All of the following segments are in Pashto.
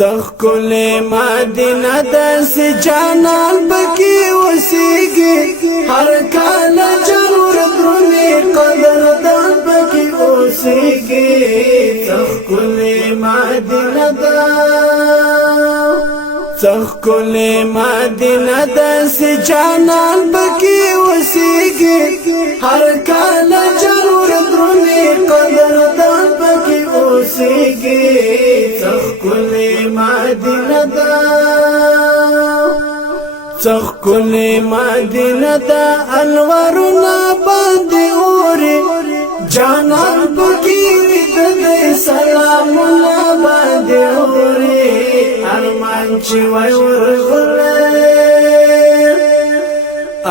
څخکلې مدینه داسې جانان پکې اوسېږي هر کال جنور درونې قدردان پکې اوسېږي څخکلې مدینه ده څخکلې مدینه داسې جانان پکې اوسېږي هر کال جنور درونې قدردان پکې اوسېږي څخکلې مدینه ده څخکلې مدینه ده انوارونه باندې اوري جانان پکې دې سلامونه باندې اوري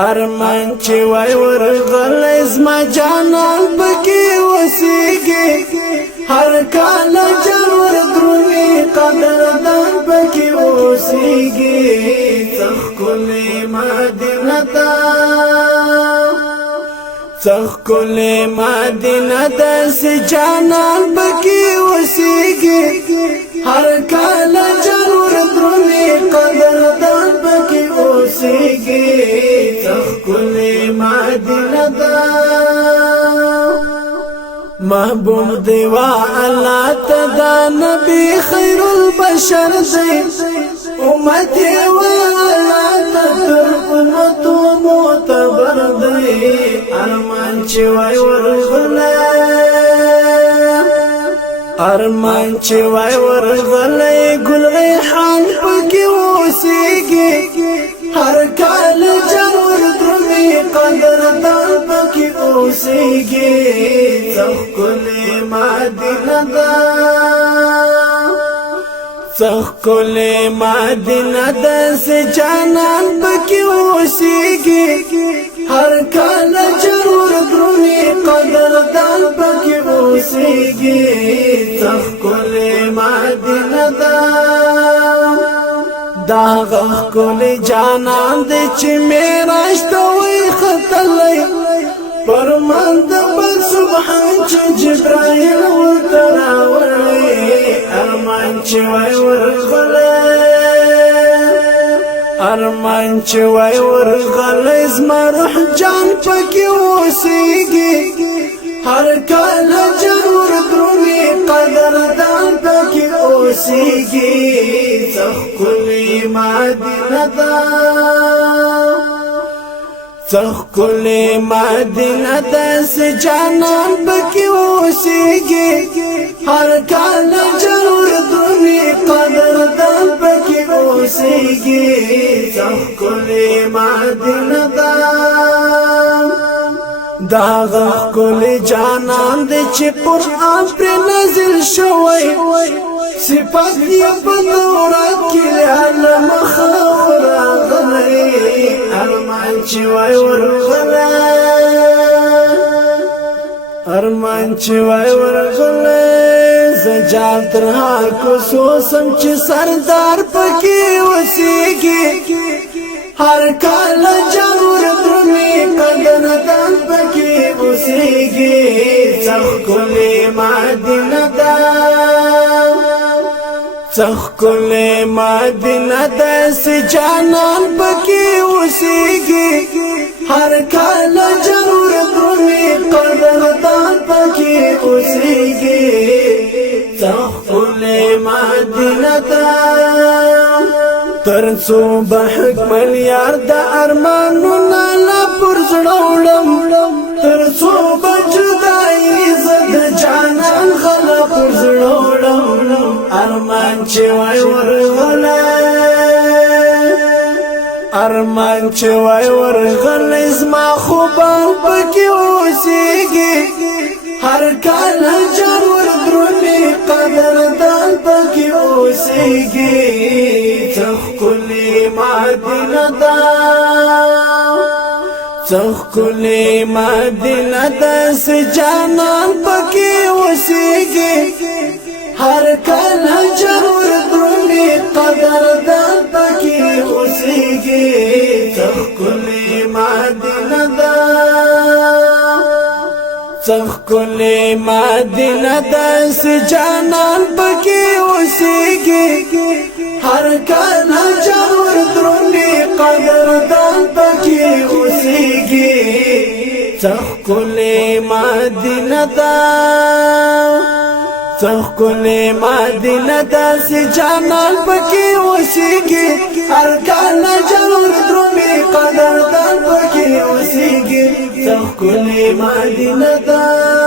ارمان چې وای ورغلې زما جانان پکې اوسېږي هر کال جنور درونې قدردان پکې اوسېږي څخکلې مدینه ده څخکلې مدینه داسې جانان پکې اوسېږي هر کال جنور درونې قدردان پکې اوسېږي څخکلې مدینه ده محبوب دیوا الله ته دا نبی خیر البشر دی امت و الله ته تر امتو معتبر دی ارمان چې وای ورغلې ګل ریحان پکې اوسېږي هر کال جنور درونې قدردان پکې اوسېږي څخکلې مدینه ده څخکلې مدینه داسې جانان پکې اوسېږي هر کال جنور درونې قدردان پکې اوسېږي څخکلې مدینه ده دا ښکلی جانان دی چې معراج ته وای ختلی فرمان د بل سبحان چې جبرائیل ورته راوړی ارمان چې وای ورغلی زما روح جان پکې اوسېږي هر کال جنور درونې قدردان پکې اوسېږي څخکلې مدینه ده څخکلې مدینه داسې جانان پکې اوسېږي هر کال جنور درونې قدردان پکې اوسېږي څخکلې مدینه ده دا ښکلی جانان دی چې قرآن پرې نازل شوی صفات یې په تورات کې له مخه راغلی ارمان چې وای ورغلی زه جال تر هر کوڅو سم چې سردار پکې اوسېږي هر کال جنور درونې قدردان پکې اوسېږي څخکلې مدینه ده څخکلې مدینه داسې جانان پکې اوسېږي هر کال جنور درونې قدردان پکې اوسېږي څخکلې مدینه ده تر څو به حکمل یار د ارمانونه لا پر زړه وړم تر څو به جدایي زه د جانان غله پر زړه وړم ارمان چې وای ورغلی زما خوبان پکې اوسېږي هر کال جنور درونې قدردان پکې اوسېږي څخکلې مدینه ده څخکلې مدینه داسې جانان پکې اوسېږي هر کال جنور درونې قدردان پکې اوسېږي څخکلې مدینه ده څخکلې مدینه داسې جانان پکې اوسېږي څخکلې مدینه دا څخکلې مدینه دا سي جانان پکې اوسېږي ارکان جوړ درومي قدردان پکې اوسېږي څخکلې مدینه دا